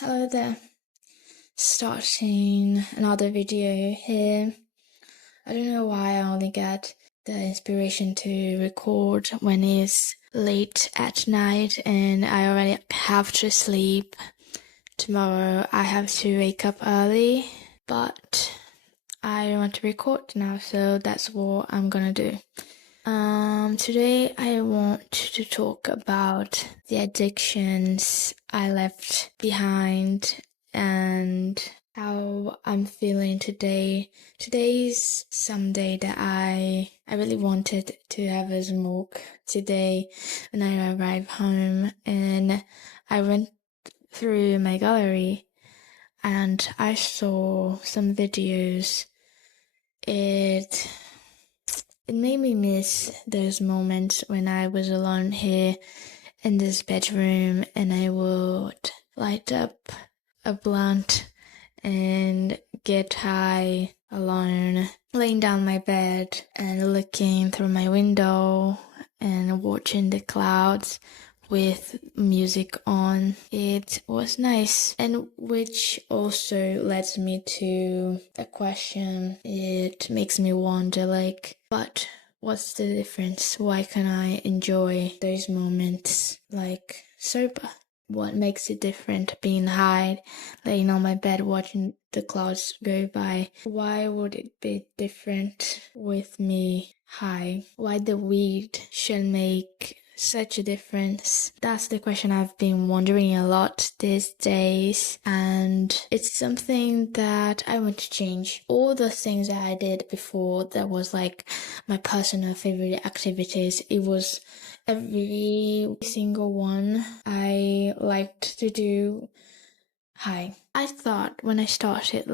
Hello there. Starting another video here. I don't know why I only get the inspiration to record when it's late at night and I already have to sleep. Tomorrow I have to wake up early, but I want to record now, so that's what I'm gonna do. Today I want to talk about the addictions I left behind and how I'm feeling today. Today's some day that I really wanted to have a smoke today when I arrived home, and I went through my gallery and I saw some videos. It made me miss those moments when I was alone here in this bedroom and I would light up a blunt and get high alone, laying down my bed and looking through my window and watching the clouds with music on. It was nice, and which also leads me to a question. It makes me wonder, but what's the difference? Why can't I enjoy those moments sober? What makes it different being high, laying on my bed watching the clouds go by? Why would it be different with me high? Why the weed should make such a difference? That's the question I've been wondering a lot these days, and it's something that I want to change. All the things that I did before that was my personal favorite activities, it was every single one I liked to do high. I thought when I started,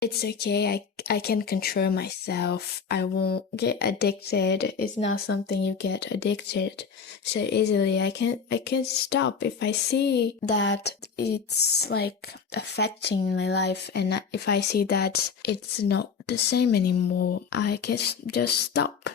it's okay, I can control myself. I won't get addicted. It's not something you get addicted so easily. I can stop if I see that it's affecting my life, and if I see that it's not the same anymore, I can just stop.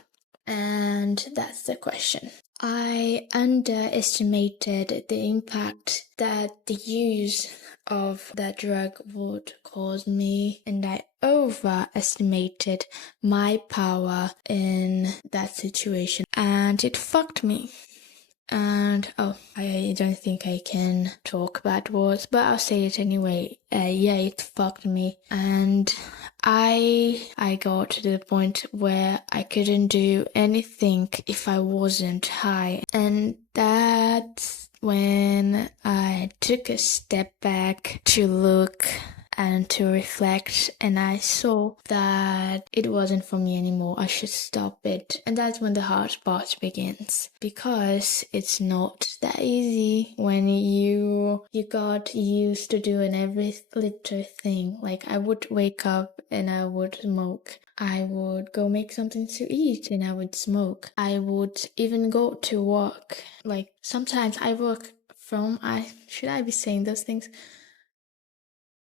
And that's the question. I underestimated the impact that the use of that drug would cause me, and I overestimated my power in that situation, and it fucked me. And I don't think I can talk bad words, but I'll say it anyway. It fucked me, and I got to the point where I couldn't do anything if I wasn't high, and that's when I took a step back to look and to reflect, and I saw that it wasn't for me anymore. I should stop it. And that's when the hard part begins, because it's not that easy when you got used to doing every little thing. I would wake up and I would smoke. I would go make something to eat and I would smoke. I would even go to work. Sometimes I work from, should I be saying those things?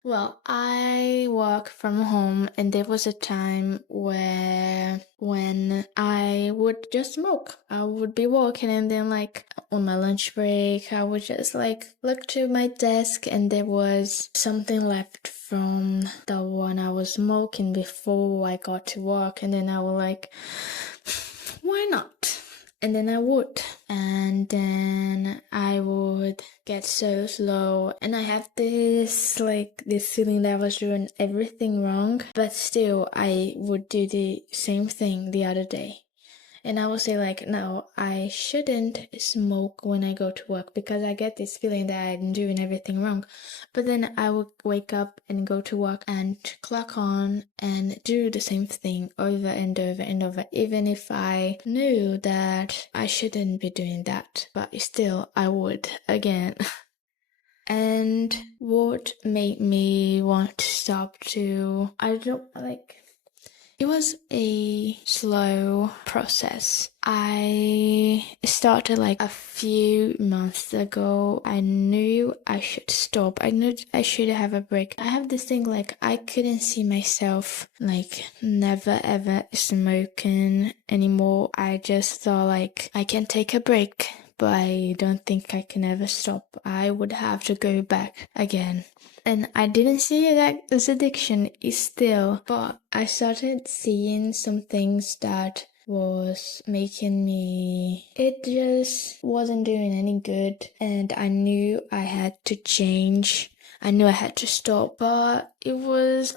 Well, I work from home, and there was a time when I would just smoke. I would be working, and then on my lunch break, I would just look to my desk, and there was something left from the one I was smoking before I got to work, and then I would why not? And then I would. And then I would get so slow. And I have this feeling that I was doing everything wrong. But still, I would do the same thing the other day. And I would say no, I shouldn't smoke when I go to work because I get this feeling that I'm doing everything wrong. But then I would wake up and go to work and clock on and do the same thing over and over and over, even if I knew that I shouldn't be doing that. But still, I would again. And what made me want to stop too, it was a slow process. I started a few months ago. I knew I should stop. I knew I should have a break. I have this thing I couldn't see myself never ever smoking anymore. I just thought I can take a break. but I don't think I can ever stop. I would have to go back again. And I didn't see that this addiction is still, but I started seeing some things that was making me, it just wasn't doing any good, and I knew I had to change. I knew I had to stop, but it was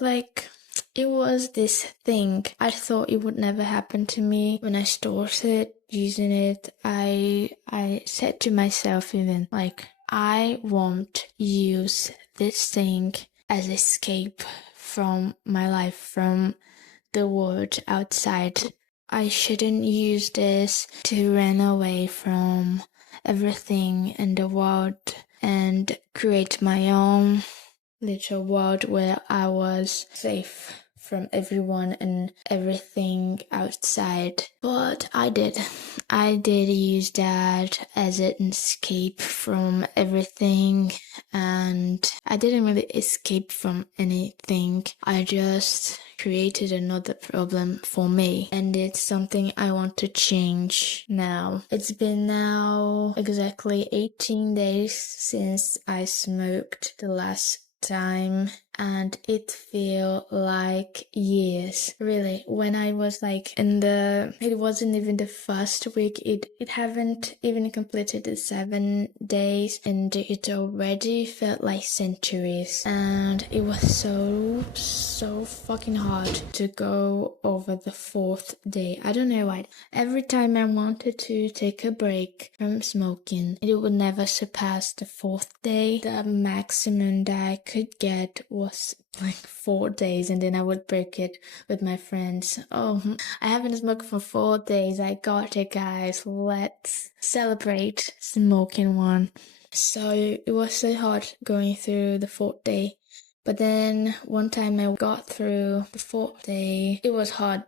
this thing. I thought it would never happen to me. When I started using it, I said to myself even, like, I won't use this thing as escape from my life, from the world outside. I shouldn't use this to run away from everything in the world and create my own little world where I was safe from everyone and everything outside. But I did use that as an escape from everything, and I didn't really escape from anything. I just created another problem for me, and it's something I want to change now. It's been now exactly 18 days since I smoked the last time, and it feel like years, really. When I was like it wasn't even the first week, it haven't even completed the 7 days, and it already felt like centuries, and it was so fucking hard to go over the 4th day. I don't know why. Every time I wanted to take a break from smoking, it would never surpass the 4th day. The maximum that I could get was like 4 days, and then I would break it with my friends. Oh, I haven't smoked for 4 days. I got it, guys. Let's celebrate smoking one. So it was so hard going through the 4th day. But then one time I got through the 4th day, it was hard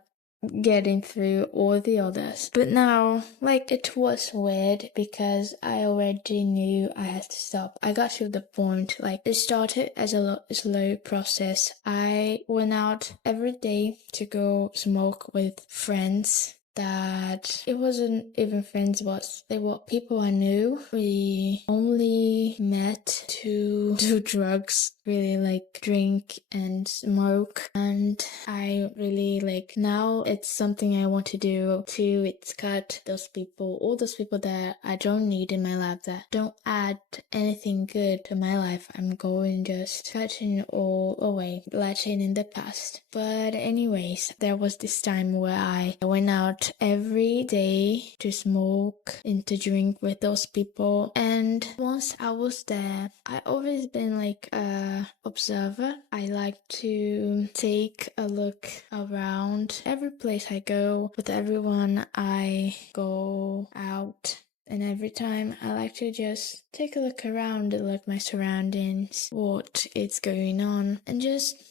getting through all the others. But now, like, it was weird because I already knew I had to stop. I got to the point, like, it started as a slow process. I went out every day to go smoke with friends that it wasn't even friends, but they were people I knew. We only met to do drugs, really, like drink and smoke, and I really like, now it's something I want to do too. It's cut all those people that I don't need in my life, that don't add anything good to my life. I'm going just cutting all away, letting in the past. But anyways, there was this time where I went out every day to smoke and to drink with those people, and once I was there, I always been like a observer. I like to take a look around every place I go, with everyone I go out. And every time I like to just take a look around, look my surroundings, what is going on, and just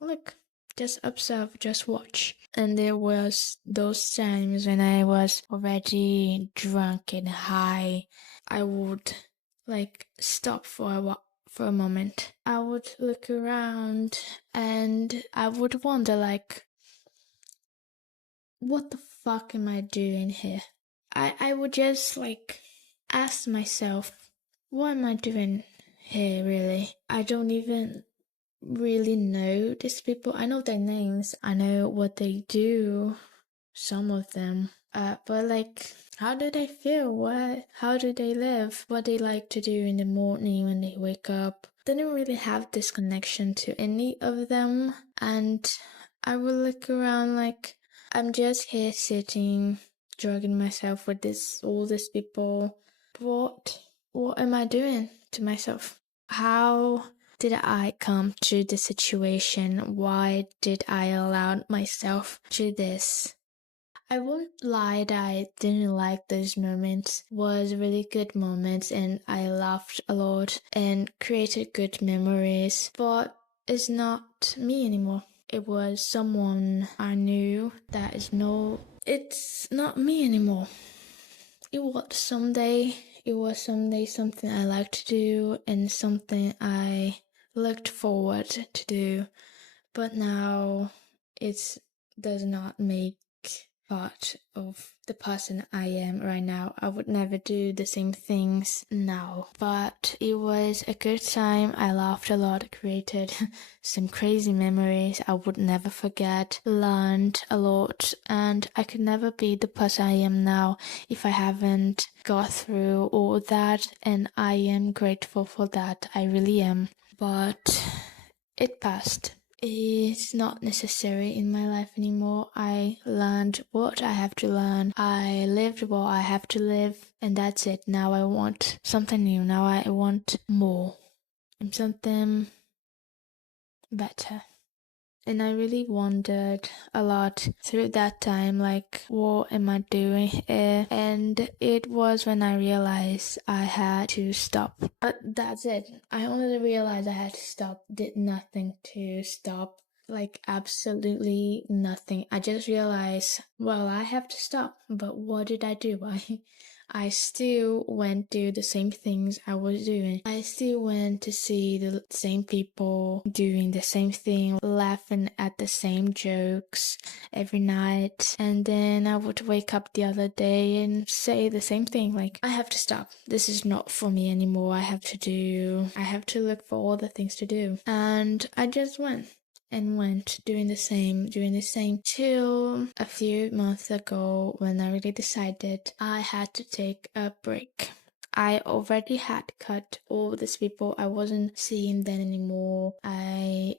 look, just observe, just watch. And there was those times when I was already drunk and high, I would like stop for a moment. I would look around and I would wonder, like, what the fuck am I doing here? I would just like ask myself, what am I doing here really? I don't even really know these people. I know their names, I know what they do, some of them, but like, how do they feel? How do they live? What they like to do in the morning when they wake up? They don't really have this connection to any of them, and I will look around like, I'm just here sitting, drugging myself with all these people. What am I doing to myself? How did I come to this situation? Why did I allow myself to this? I won't lie that I didn't like those moments. It was really good moments, and I laughed a lot and created good memories, but it's not me anymore. It was someone I knew it's not me anymore. It was someday something I liked to do and something I looked forward to do, but now it does not make part of the person I am right now. I would never do the same things now. But it was a good time. I laughed a lot, created some crazy memories I would never forget, learned a lot, and I could never be the person I am now if I haven't got through all that, and I am grateful for that. I really am. But it passed. It's not necessary in my life anymore. I learned what I have to learn. I lived what I have to live, and that's it. Now I want something new. Now I want more and something better. And I really wondered a lot through that time, like, what am I doing here? And it was when I realized I had to stop. But that's it. I only realized I had to stop, did nothing to stop. Like, absolutely nothing. I just realized, well, I have to stop. But what did I do? I still went to the same things I was doing. I still went to see the same people doing the same thing, laughing at the same jokes every night. And then I would wake up the other day and say the same thing, like, I have to stop. This is not for me anymore. I have to look for all the things to do. And I just went doing the same till a few months ago when I really decided I had to take a break. I already had cut all these people. I wasn't seeing them anymore. I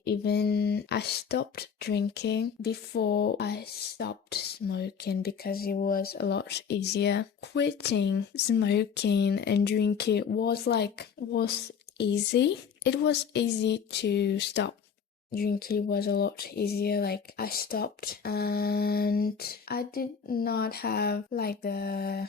stopped drinking before I stopped smoking because it was a lot easier. Quitting smoking and drinking was easy. It was easy to stop. Drinking was a lot easier. Like, I stopped and I did not have like the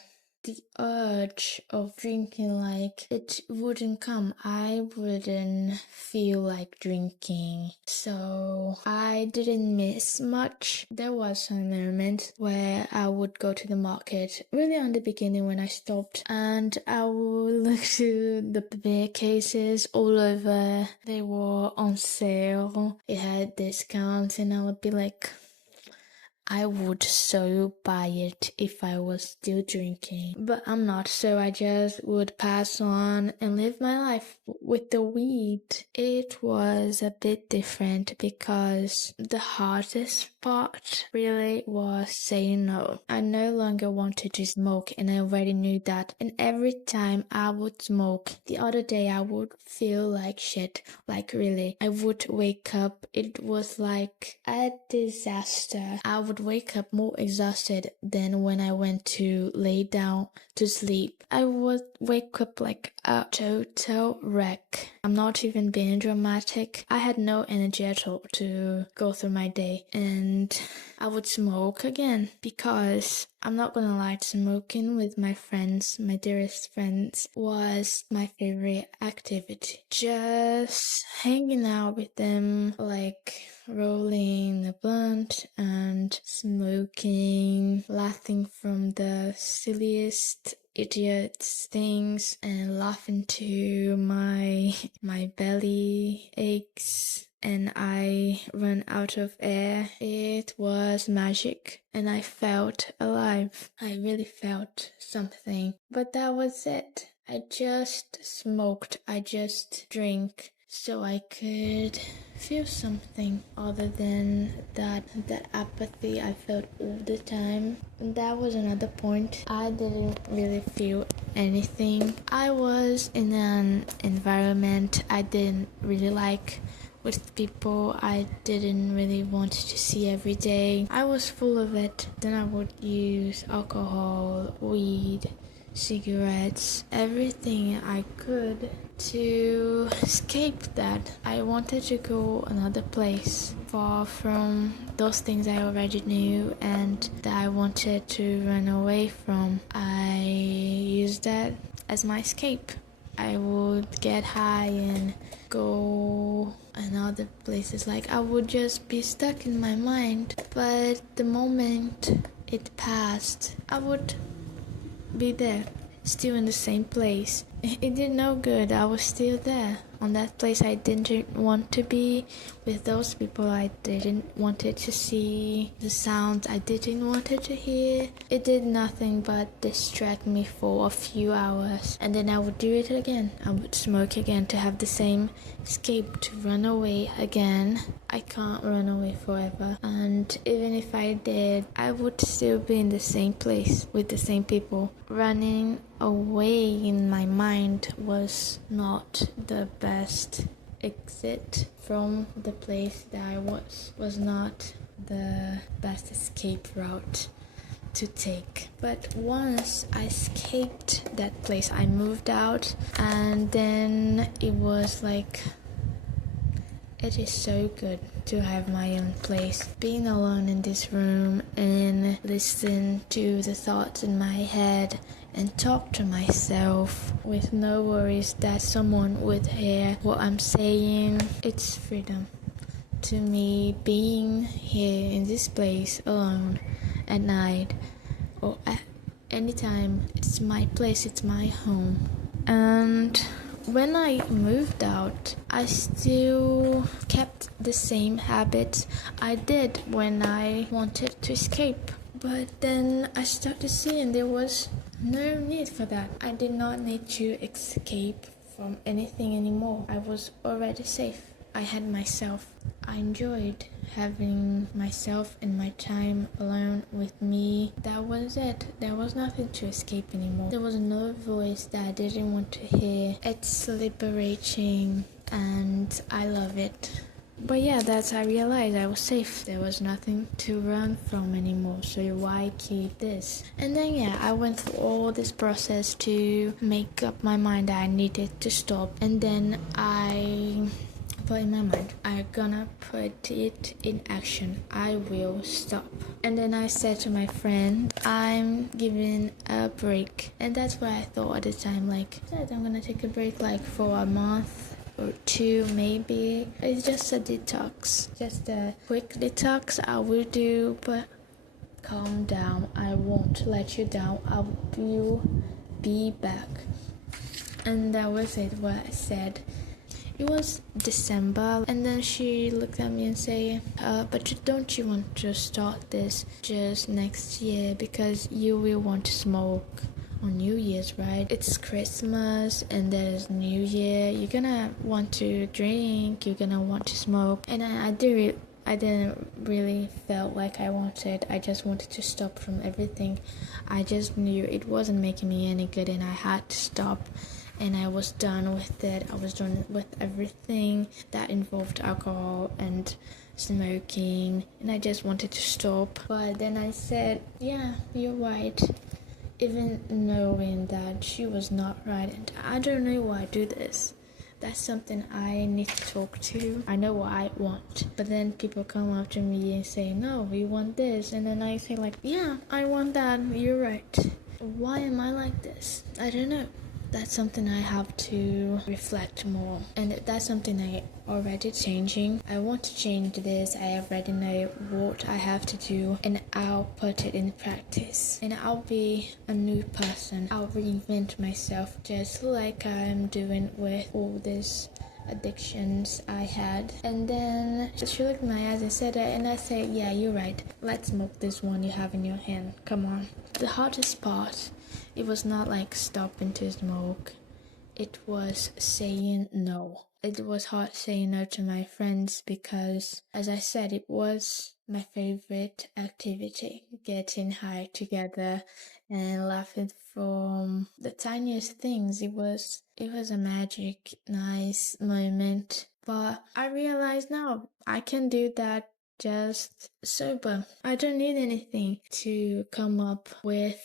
urge of drinking. Like, it wouldn't come. I wouldn't feel like drinking, so I didn't miss much. There was some moment where I would go to the market really on the beginning when I stopped, and I would look to the beer cases all over. They were on sale, it had discounts, and I would be like, I would so buy it if I was still drinking. But I'm not, so I just would pass on and live my life. With the weed, it was a bit different because the hardest part really was saying no. I no longer wanted to smoke, and I already knew that. And every time I would smoke, the other day I would feel like shit. Like, really. I would wake up, it was like a disaster. I would wake up more exhausted than when I went to lay down to sleep. I would wake up like a total wreck. I'm not even being dramatic. I had no energy at all to go through my day, and I would smoke again because I'm not gonna lie, smoking with my friends, my dearest friends, was my favorite activity. Just hanging out with them, like rolling a blunt and smoking, laughing from the silliest idiots things and laughing to my belly aches and I run out of air. It was magic, and I felt alive. I really felt something. But that was it. I just smoked. I just drank so I could feel something other than that apathy I felt all the time. And that was another point. I didn't really feel anything. I was in an environment I didn't really like, with people I didn't really want to see every day. I was full of it. Then I would use alcohol, weed, cigarettes, everything I could to escape that. I wanted to go another place, far from those things I already knew and that I wanted to run away from. I used that as my escape. I would get high and go and other places. Like, I would just be stuck in my mind, but the moment it passed, I would be there, still in the same place. It did no good. I was still there. on that place I didn't want to be, with those people I didn't wanted to see, the sounds I didn't wanted to hear. It did nothing but distract me for a few hours, and then I would do it again. I would smoke again to have the same escape, to run away again. I can't run away forever, and even if I did, I would still be in the same place with the same people. Running away in my mind was not the best exit from the place that I was not the best escape route to take. But once I escaped that place, I moved out, and then it was like, it is so good to have my own place. Being alone in this room and listen to the thoughts in my head and talk to myself with no worries that someone would hear what I'm saying. It's freedom. To me, being here in this place alone at night or at any time, it's my place, it's my home. And when I moved out, I still kept the same habits I did when I wanted to escape. But then I started seeing there was no need for that. I did not need to escape from anything anymore. I was already safe. I had myself. I enjoyed having myself and my time alone with me. That was it. There was nothing to escape anymore. There was no voice that I didn't want to hear. It's liberating and I love it. But yeah, that's I realized I was safe. There was nothing to run from anymore, so why keep this? And then yeah, I went through all this process to make up my mind that I needed to stop. And then I thought in my mind, I'm gonna put it in action. I will stop. And then I said to my friend, I'm giving a break. And that's what I thought at the time, like, I'm gonna take a break like for a month or two maybe. It's just a detox, just a quick detox I will do, but calm down. I won't let you down. I will be back. And that was it, what I said. It was December, and then she looked at me and said, but don't you want to start this just next year, because you will want to smoke on New Year's, right? It's Christmas and there's New Year. You're gonna want to drink, you're gonna want to smoke. And I didn't really felt like I wanted. I just wanted to stop from everything. I just knew it wasn't making me any good and I had to stop. And I was done with it. I was done with everything that involved alcohol and smoking, and I just wanted to stop. But then I said, yeah, you're right. Even knowing that she was not right, and I don't know why I do this. That's something I need to talk to. I know what I want. But then people come up to me and say, no, we want this. And then I say like, yeah, I want that. You're right. Why am I like this? I don't know. That's something I have to reflect more. And that's something I already changing. I want to change this. I already know what I have to do, and I'll put it in practice. And I'll be a new person. I'll reinvent myself just like I'm doing with all these addictions I had. And then she looked in my eyes and said it, and I said, yeah, you're right. Let's smoke this one you have in your hand. Come on. The hardest part, it was not like stopping to smoke. It was saying no. It was hard saying no to my friends because, as I said, it was my favorite activity. Getting high together and laughing from the tiniest things. It was a magic, nice moment. But I realize now I can do that just sober. I don't need anything to come up with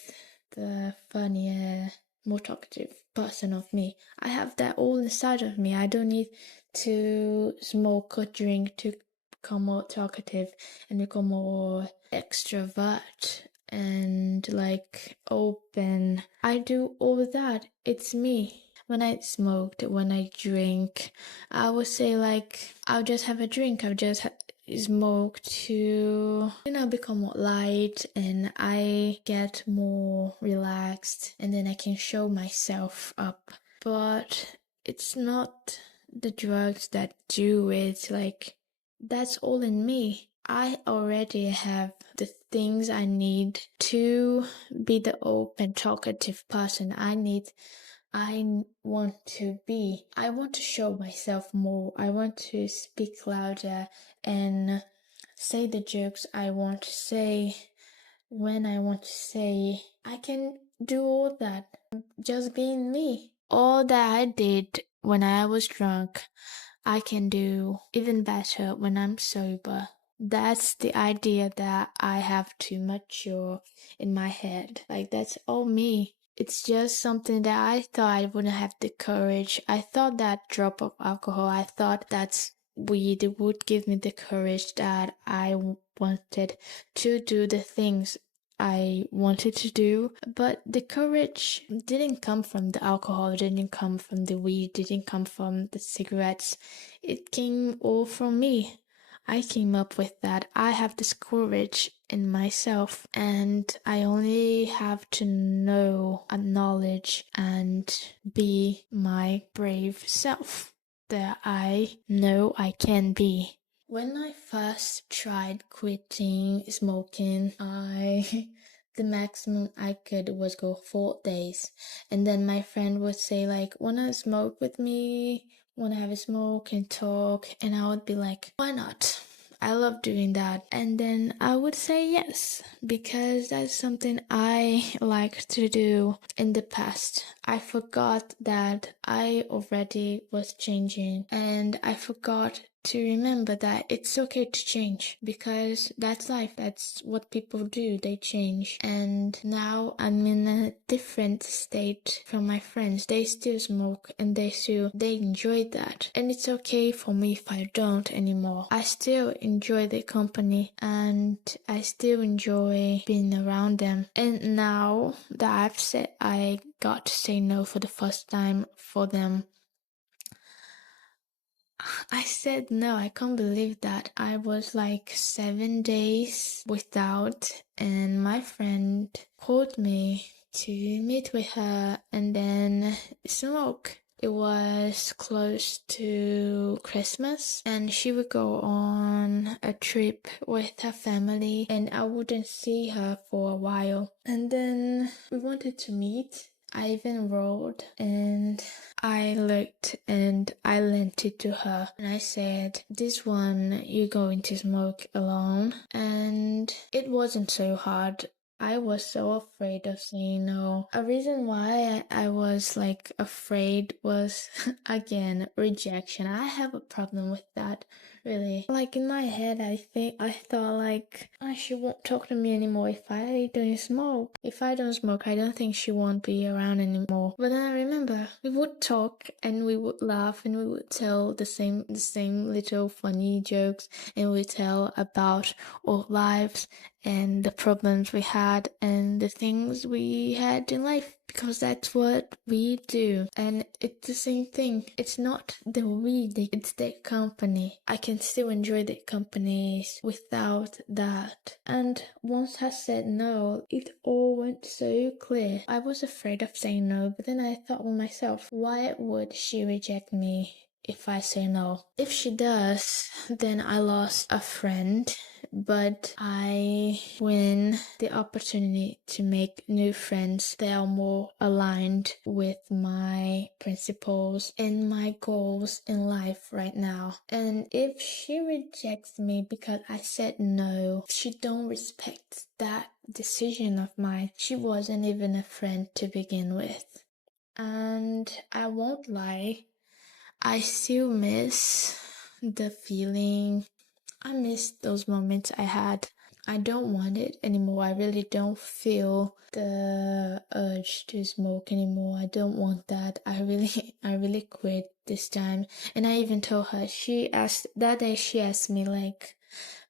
the funnier, more talkative person of me. I have that all inside of me. I don't need to smoke or drink to become more talkative and become more extrovert and like open. I do all that. It's me. When I smoked, when I drink, I would say like, I'll just have a drink. I'll just smoke to, become more light, and I get more relaxed, and then I can show myself up. But it's not the drugs that do it. Like, that's all in me. I already have the things I need to be the open, talkative person I want to be. I want to show myself more. I want to speak louder and say the jokes I want to say when I want to say. I can do all that just being me. All that I did when I was drunk, I can do even better when I'm sober. That's the idea that I have to mature in my head. Like, that's all me. It's just something that I thought I wouldn't have the courage. I thought that drop of alcohol, I thought that's weed would give me the courage that I wanted to do the things I wanted to do, but the courage didn't come from the alcohol, didn't come from the weed, didn't come from the cigarettes. It came all from me. I came up with that. I have this courage in myself, and I only have to know, acknowledge, and be my brave self that I know I can be. When I first tried quitting smoking, the maximum I could was go 4 days. And then my friend would say, like, wanna smoke with me? Wanna have a smoke and talk? And I would be like, why not? I love doing that. And then I would say yes, because that's something I like to do in the past. I forgot that I already was changing, and I forgot to remember that it's okay to change, because that's life. That's what people do. They change. And now I'm in a different state from my friends. They still smoke and they enjoy that. And it's okay for me if I don't anymore. I still enjoy their company and I still enjoy being around them. And now that I've said I got to say no for the first time for them, I said no. I can't believe that. I was like 7 days without, and my friend called me to meet with her and then smoke. It was close to Christmas, and she would go on a trip with her family, and I wouldn't see her for a while. And then we wanted to meet. I even rolled and I looked and I lent it to her and I said, this one you're going to smoke alone. And it wasn't so hard. I was so afraid of saying no. A reason why I was like afraid was again, rejection. I have a problem with that, really. Like in my head, I thought like, she won't talk to me anymore if I don't smoke. If I don't smoke, I don't think she won't be around anymore. But then I remember we would talk and we would laugh and we would tell the same little funny jokes, and we tell about our lives and the problems we had and the things we had in life, because that's what we do. And it's the same thing. It's not the weed, it's the company. I can still enjoy the companies without that. And once I said no, it all went so clear. I was afraid of saying no, but then I thought to myself, why would she reject me if I say no? If she does, then I lost a friend, but I win the opportunity to make new friends that are more aligned with my principles and my goals in life right now. And if she rejects me because I said no, she don't respect that decision of mine. She wasn't even a friend to begin with. And I won't lie, I still miss the feeling. I miss those moments I had. I don't want it anymore. I really don't feel the urge to smoke anymore. I don't want that. I really quit this time. And I even told her, that day she asked me like,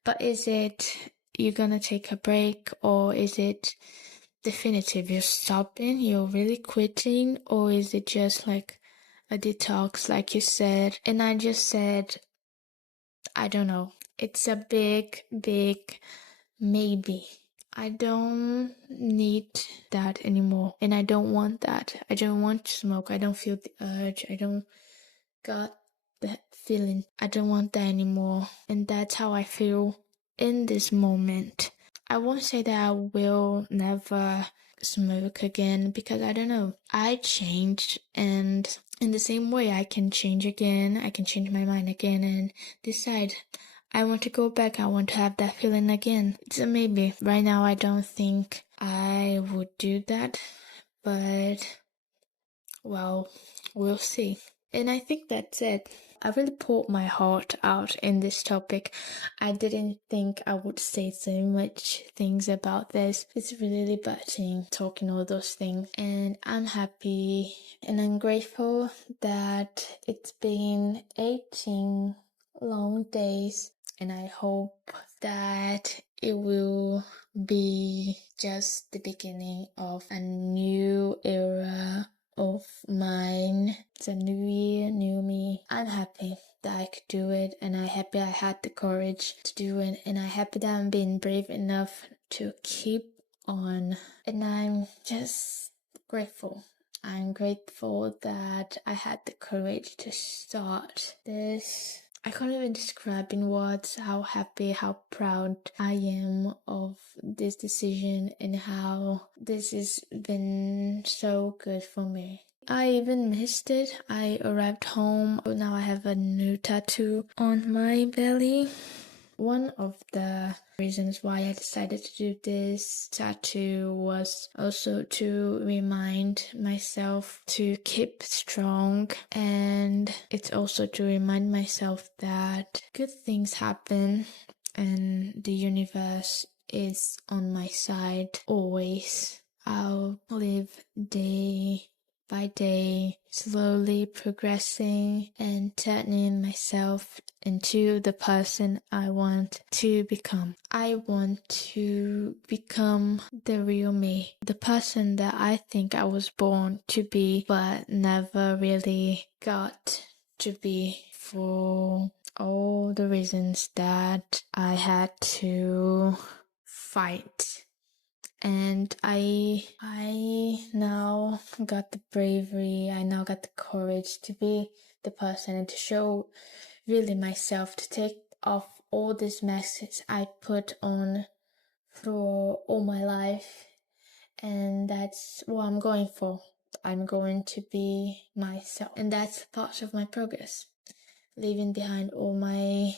but is it you're gonna take a break, or is it definitive? You're stopping? You're really quitting? Or is it just like a detox like you said? And I just said, I don't know. It's a big maybe. I don't need that anymore, and I don't want that. I don't want to smoke. I don't feel the urge. I don't got feeling. I don't want that anymore. And that's how I feel in this moment. I won't say that I will never smoke again because I don't know. I changed, and in the same way I can change again. I can change my mind again and decide I want to go back. I want to have that feeling again. So maybe right now I don't think I would do that, but well, we'll see. And I think that's it. I really poured my heart out in this topic. I didn't think I would say so much things about this. It's really liberting talking all those things. And I'm happy and I'm grateful that it's been 18 long days. And I hope that it will be just the beginning of a new era of mine. It's a new year, new me. I'm happy that I could do it, and I'm happy I had the courage to do it, and I'm happy that I'm being brave enough to keep on. And I'm just grateful. I'm grateful that I had the courage to start this. I can't even describe in words how happy, how proud I am of this decision and how this has been so good for me. I even missed it. I arrived home. Now I have a new tattoo on my belly. One of the reasons why I decided to do this tattoo was also to remind myself to keep strong, and it's also to remind myself that good things happen and the universe is on my side always. I'll live day by day, slowly progressing and turning myself into the person I want to become. I want to become the real me, the person that I think I was born to be, but never really got to be for all the reasons that I had to fight. And I now got the bravery, I now got the courage to be the person and to show really myself, to take off all these masks I put on for all my life. And that's what I'm going for. I'm going to be myself. And that's part of my progress. Leaving behind all my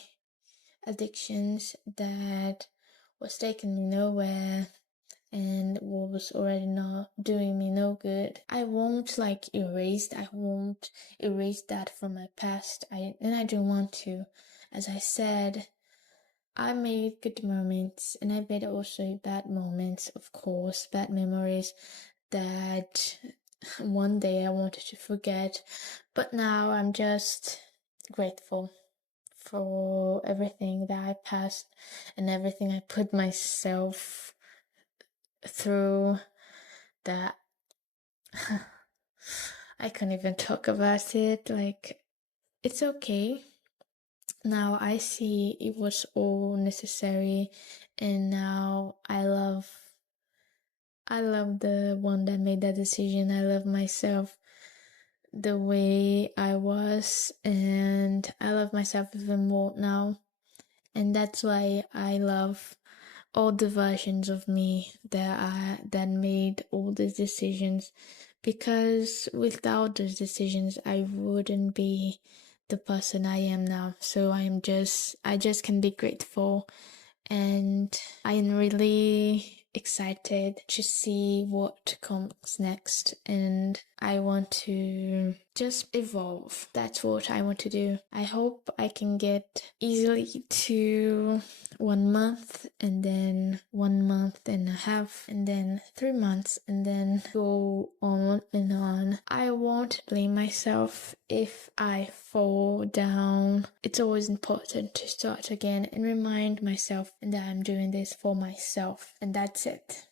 addictions that was taking me nowhere and what was already not doing me no good. I won't erase that from my past. I don't want to. As I said, I made good moments and I made also bad moments, of course, bad memories that one day I wanted to forget. But now I'm just grateful for everything that I passed and everything I put myself through, that I can't even talk about it. It's okay. Now I see it was all necessary, and now I love the one that made that decision. I love myself the way I was, and I love myself even more now. And that's why I love all the versions of me that made all these decisions, because without those decisions I wouldn't be the person I am now. So I just can be grateful, and I am really excited to see what comes next, and I want to just evolve. That's what I want to do. I hope I can get easily to 1 month, and then 1 month and a half, and then 3 months, and then go on and on. I won't blame myself if I fall down. It's always important to start again and remind myself that I'm doing this for myself, and that's it.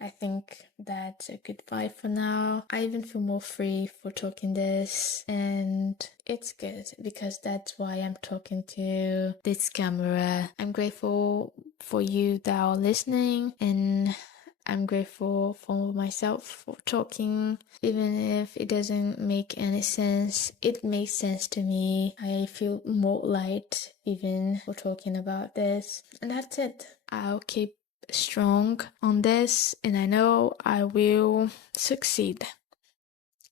I think that's a good vibe for now. I even feel more free for talking this, and it's good because that's why I'm talking to this camera. I'm grateful for you that are listening, and I'm grateful for myself for talking, even if it doesn't make any sense. It makes sense to me. I feel more light even for talking about this. And that's it. I'll keep strong on this, and I know I will succeed.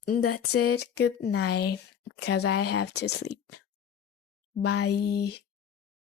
That's it. Good night, because I have to sleep. Bye.